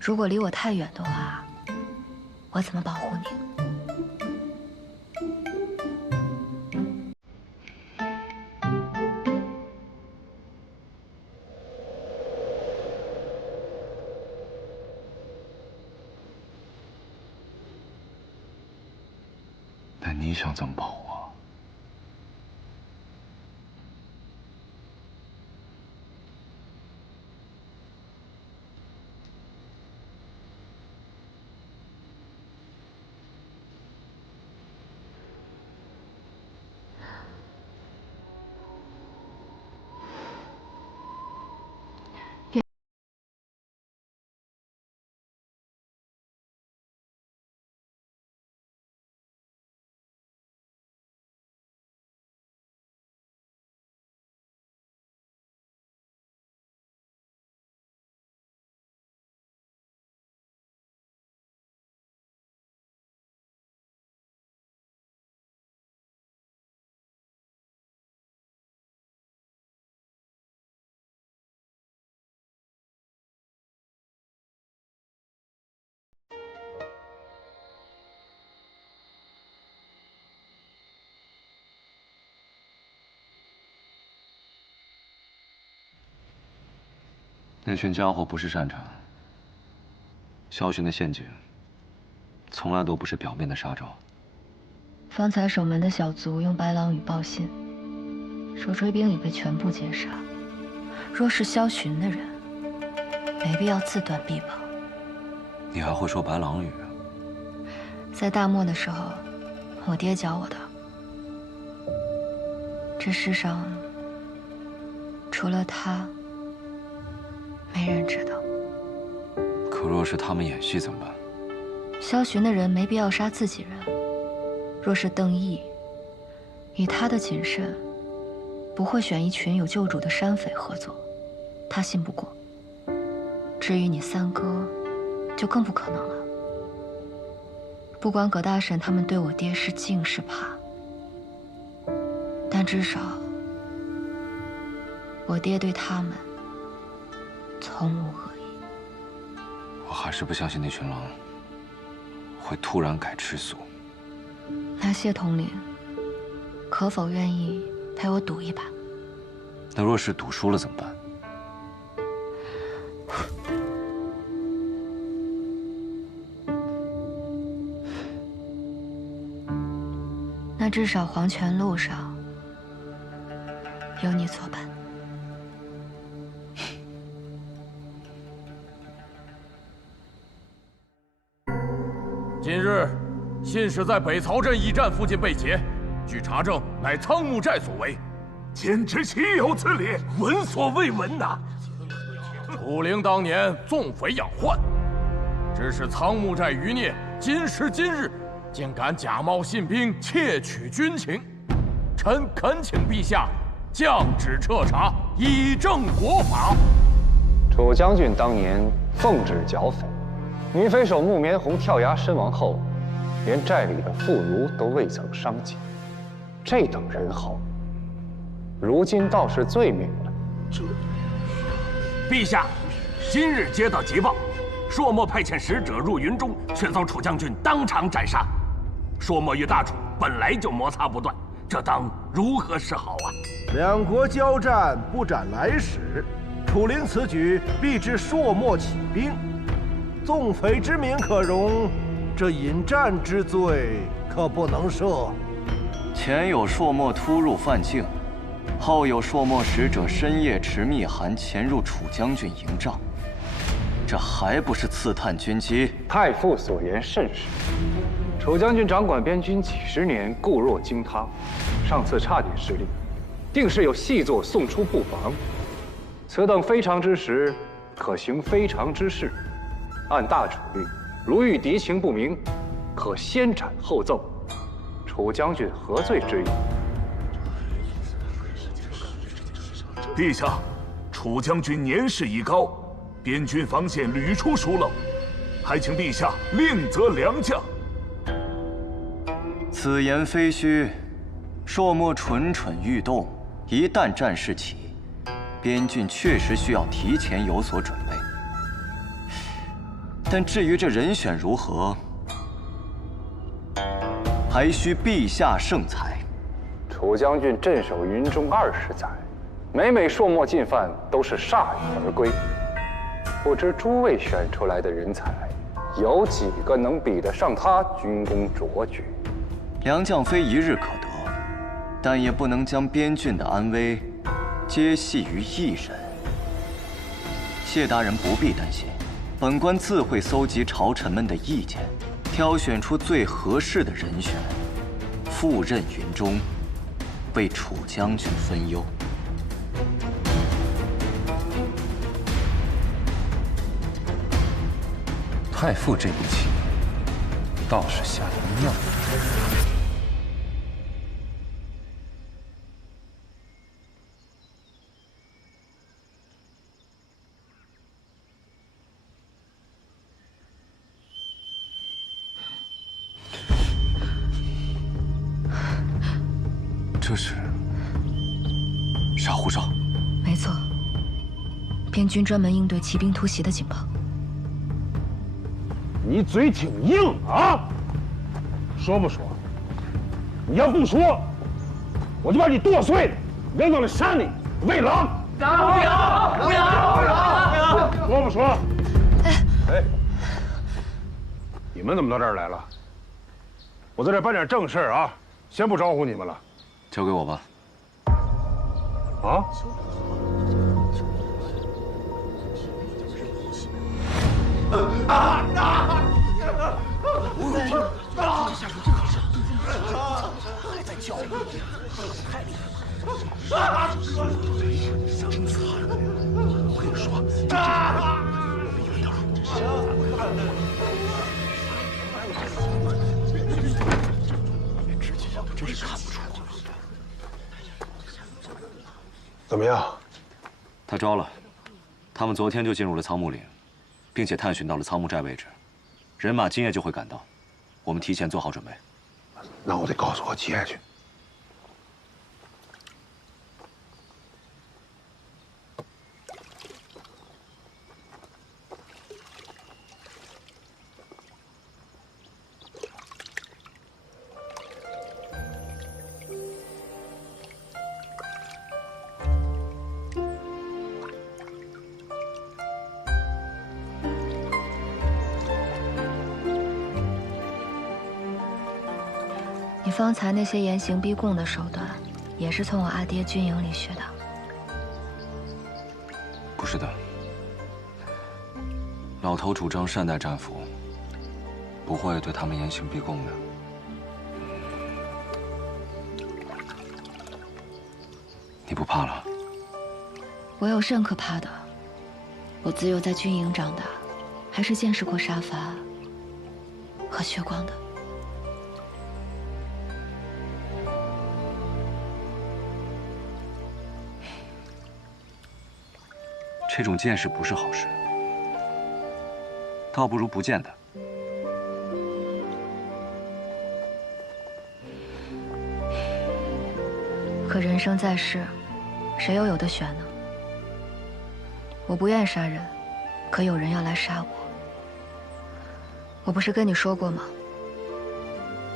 如果离我太远的话，我怎么保护你？那你想怎么保护啊？那群家伙不是擅长。萧巡的陷阱，从来都不是表面的杀招。方才守门的小卒用白狼羽报信，说追兵已被全部截杀。若是萧巡的人，没必要自断臂膀。你还会说白狼语？在大漠的时候，我爹教我的。这世上，除了他，没人知道。可若是他们演戏怎么办？萧巡的人没必要杀自己人。若是邓毅，以他的谨慎，不会选一群有救主的山匪合作，他信不过。至于你三哥，就更不可能了。不管葛大婶他们对我爹是敬是怕，但至少我爹对他们从无恶意。我还是不相信那群狼会突然改吃素。那谢统领可否愿意陪我赌一把？那若是赌输了怎么办？那至少黄泉路上有你作伴。今日信使在北曹镇驿站附近被劫，据查证乃仓木寨所为，简直岂有此理，闻所未闻呐！楚灵当年纵匪养患，只是仓木寨余孽今时今日竟敢假冒信兵窃取军情，臣恳请陛下降旨彻查，以正国法。楚将军当年奉旨剿匪，女匪首木棉红跳崖身亡后，连寨里的妇孺都未曾伤及。这等人豪，如今倒是罪名了。陛下，今日接到急报，朔漠派遣使者入云中，却遭楚将军当场斩杀。朔漠与大楚本来就摩擦不断，这当如何是好啊？两国交战，不斩来使，楚灵此举必致朔漠起兵，纵匪之名可容，这引战之罪可不能赦。前有朔漠突入范境，后有朔漠使者深夜持密函潜入楚将军营帐，这还不是刺探军机？太傅所言甚是。楚将军掌管边军几十年，固若金汤，上次差点失令，定是有细作送出布防。此等非常之时，可行非常之事。按大楚律，如遇敌情不明，可先斩后奏。楚将军何罪之有？陛下，楚将军年事已高，边军防线屡出疏漏，还请陛下另择良将。此言非虚，朔漠蠢蠢欲动，一旦战事起，边郡确实需要提前有所准备。但至于这人选如何，还需陛下圣裁。楚将军镇守云中20载，每朔漠进犯都是铩羽而归。不知诸位选出来的人才，有几个能比得上他军功卓绝？良将非一日可得，但也不能将边郡的安危皆系于一人。谢大人不必担心，本官自会搜集朝臣们的意见，挑选出最合适的人选，赴任云中，为楚将军分忧。太傅这步棋，倒是下得妙。这是杀胡哨。没错，边军专门应对骑兵突袭的警报。你嘴挺硬啊！说不说？你要不说，我就把你剁碎，扔到了山里喂狼。不要！说不说？哎，你们怎么到这儿来了？我在这办点正事儿啊，先不招呼你们了。交给我吧。啊？这下手真好使，还在叫，太厉害了！真惨！我跟你说，我们有一道，直接让他真是看不出。怎么样？他招了，他们昨天就进入了苍木岭，并且探寻到了苍木寨位置，人马今夜就会赶到，我们提前做好准备。那我得告诉我姐去。你方才那些严刑逼供的手段，也是从我阿爹军营里学的？不是的，老头主张善待战俘，不会对他们严刑逼供的。你不怕了？我有甚可怕的？我自幼在军营长大，还是见识过杀伐和血光的。这种见识不是好事，倒不如不见的。可人生在世，谁又有得选呢？我不愿杀人，可有人要来杀我。我不是跟你说过吗？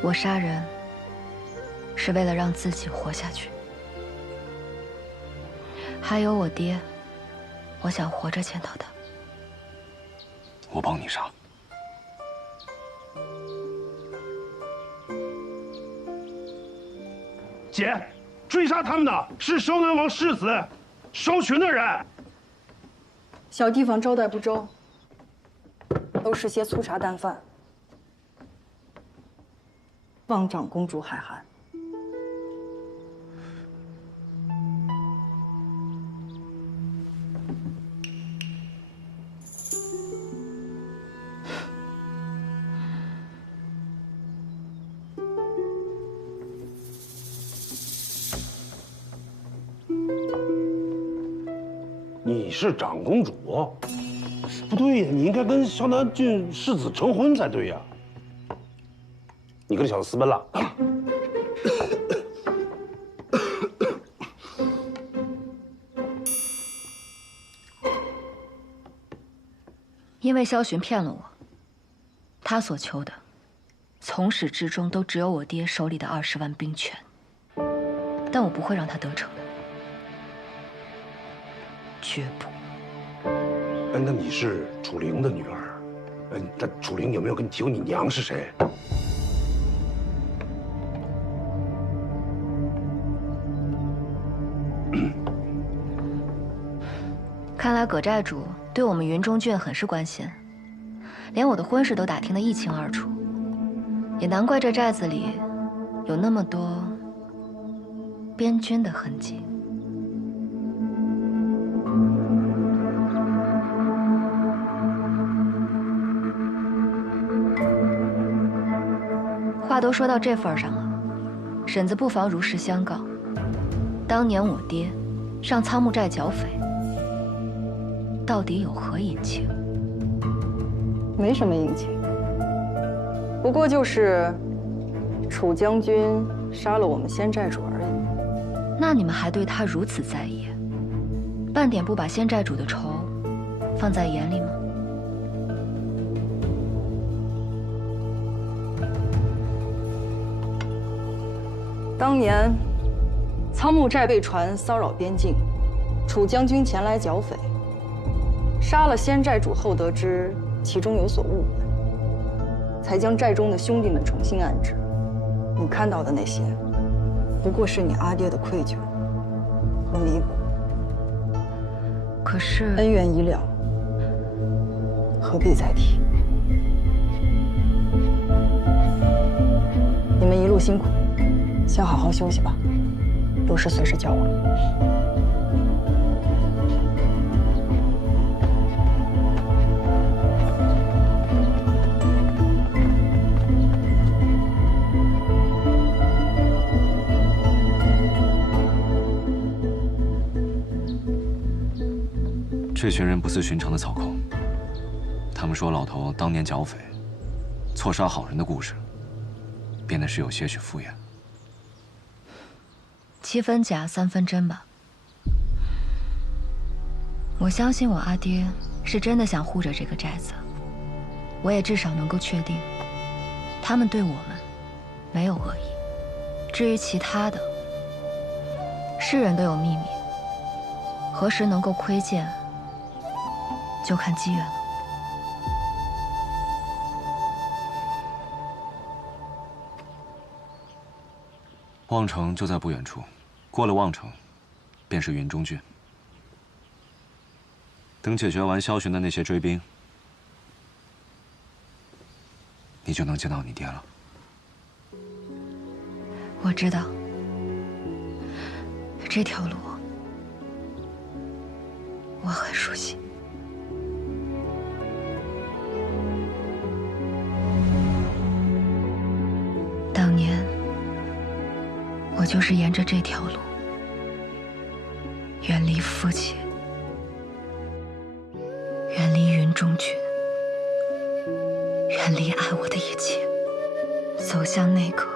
我杀人是为了让自己活下去。还有我爹，我想活着见到他。我帮你杀。姐，追杀他们的是收南王世子收群的人。小地方招待不周，都是些粗茶淡饭。望长公主海涵。你是长公主？不对呀，你应该跟萧南郡世子成婚才对呀。你跟这小子私奔了？因为萧巡骗了我，他所求的，从始至终都只有我爹手里的20万兵权，但我不会让他得逞的，绝不。哎，那你是楚灵的女儿，那楚灵有没有跟你提过你娘是谁？看来葛寨主对我们云中郡很是关心，连我的婚事都打听得一清二楚，也难怪这寨子里有那么多边军的痕迹。话都说到这份上了，婶子不妨如实相告，当年我爹上苍木寨剿匪，到底有何隐情？没什么隐情，不过就是楚将军杀了我们仙寨主而已。那你们还对他如此在意，半点不把仙寨主的仇放在眼里吗？当年苍木寨被传骚扰边境，楚将军前来剿匪，杀了仙寨主后，得知其中有所误会，才将寨中的兄弟们重新安置。你看到的那些，不过是你阿爹的愧疚和弥补。可是恩怨已了，何必再提？你们一路辛苦，先好好休息吧，有事随时叫我。这群人不似寻常的草寇，他们说老头当年剿匪、错杀好人的故事，变得是有些许敷衍。7分假3分真吧。我相信我阿爹是真的想护着这个寨子，我也至少能够确定，他们对我们没有恶意。至于其他的，世人都有秘密，何时能够窥见，就看机缘了。望城就在不远处，过了望城，便是云中郡。等解决完萧巡的那些追兵，你就能见到你爹了。我知道，这条路我很熟悉。当年我就是沿着这条路，远离父亲，远离云中郡，远离爱我的一切，走向那个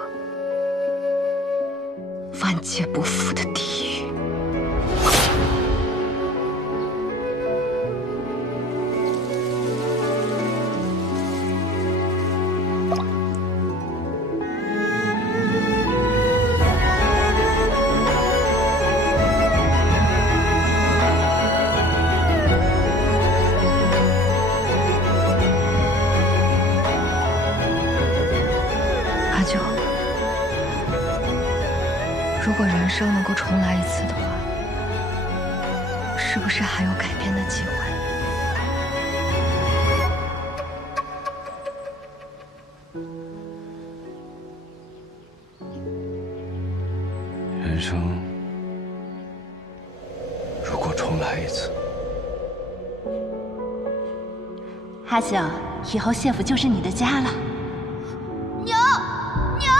万劫不复的地狱。如果人生能够重来一次的话，是不是还有改变的机会？人生如果重来一次，阿晓，以后谢府就是你的家了。娘，娘！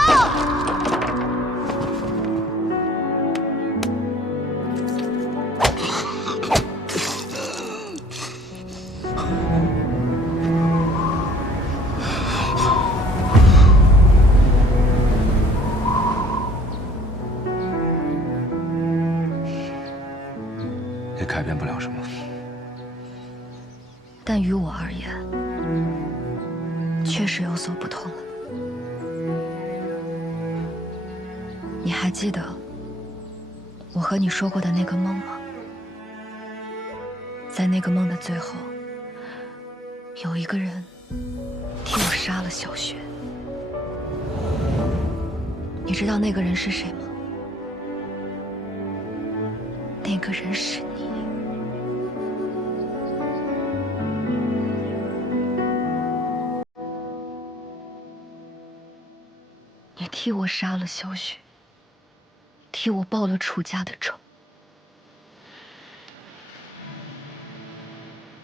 也改变不了什么。但于我而言，确实有所不同了。你还记得我和你说过的那个梦吗？在那个梦的最后，有一个人替我杀了小雪。你知道那个人是谁吗？那个人是你。你替我杀了小雪，替我报了楚家的仇。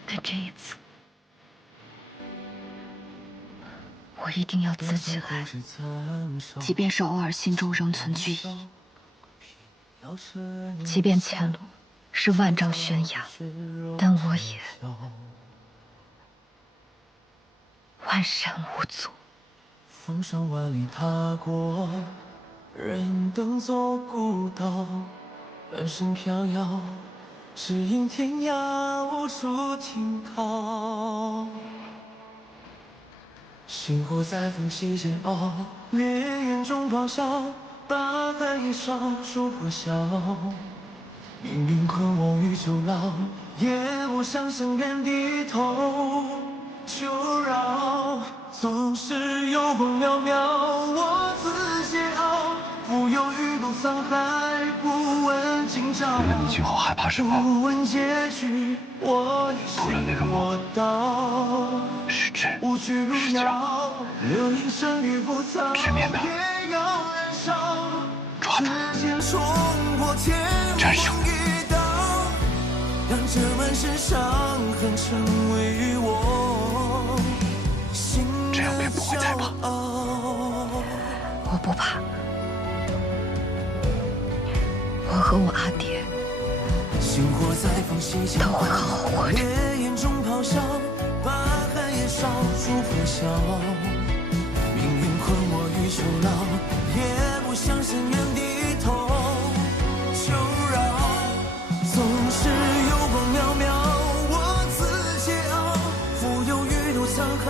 但这一次，我一定要自己来，即便是偶尔心中仍存惧意，即便前路是万丈悬崖，但我也万山无阻。风霜万里踏过，人等走孤岛，半生飘摇，只因天涯无处停靠。星火在风息间熬，烈焰中咆哮，大海也烧出破晓。命运困我于囚牢，也不想向人低头。求饶，总是有光渺渺，我自桀骜，浮游于路沧海，不问今朝。问了你一句后害怕什么？不问结局，我已不论那个梦是真是假，直面它，抓它，战胜它。让这满身伤痕成为我心的骄傲。这样便不会再怕。我不怕，我和我阿爹都会好好活着。烈焰中咆哮，把寒夜烧出火晓。命运困我于囚牢，也不想向人低头。求饶，总是有光渺渺，我自桀骜，浮游于路沧海，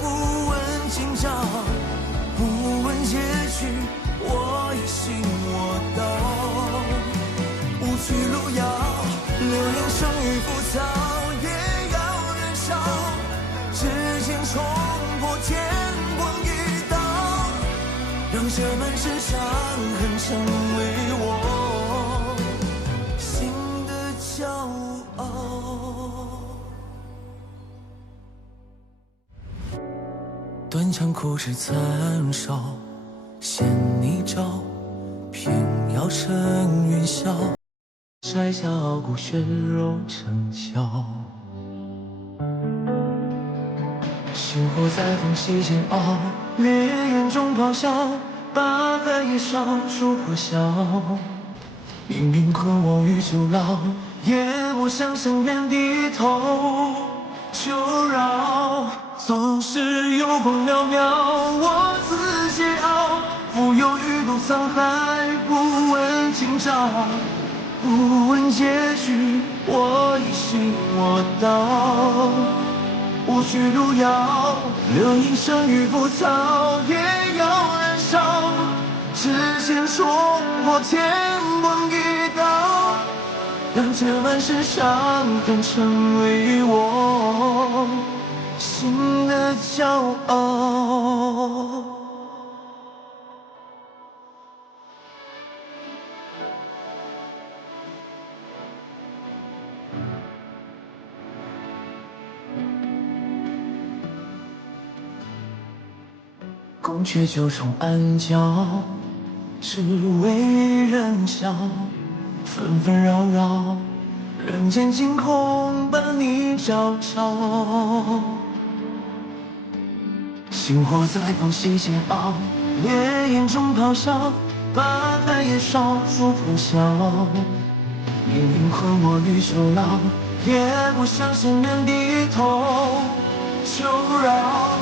不问今朝，不问结局，我已信我道。无趣路遥，流言生于浮躁，也要燃烧，指尖冲破天光一刀，让这满身伤痕成为我心的骄傲。断肠苦枝残烧，衔泥沼，偏要成云霄。摘下傲骨血肉成鞘，星火在风息间熬，烈焰中咆哮，把寒夜烧出破晓。命运困我于囚牢，也不想向人低头。求饶，总是有光渺渺，我自桀骜，浮游于路沧海，不问今朝。不问结局，我已信我道。无趣路遥，流萤生于浮躁，也要燃烧。指尖冲破天光一刀，让这满身伤痕成为我心的骄傲。宫阙九重暗角，只为人笑。纷纷扰扰，人间惊鸿伴你朝朝。星火在旁细煎熬，烈焰中咆哮，把寒夜烧出破晓。命运困我于囚牢，也不想向人低头求饶。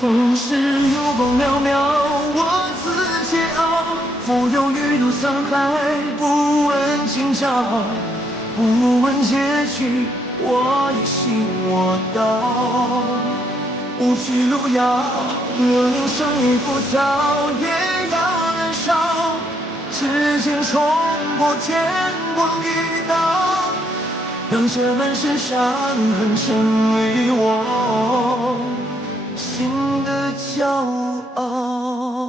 同是幽光渺渺，我自桀骜，浮游鱼肚沧海，不问今朝，不问结局，我一心我道。无惧路遥，热凝生于浮躁，也要燃烧。指尖冲破天光一道，让这满身伤痕成为我心的骄傲。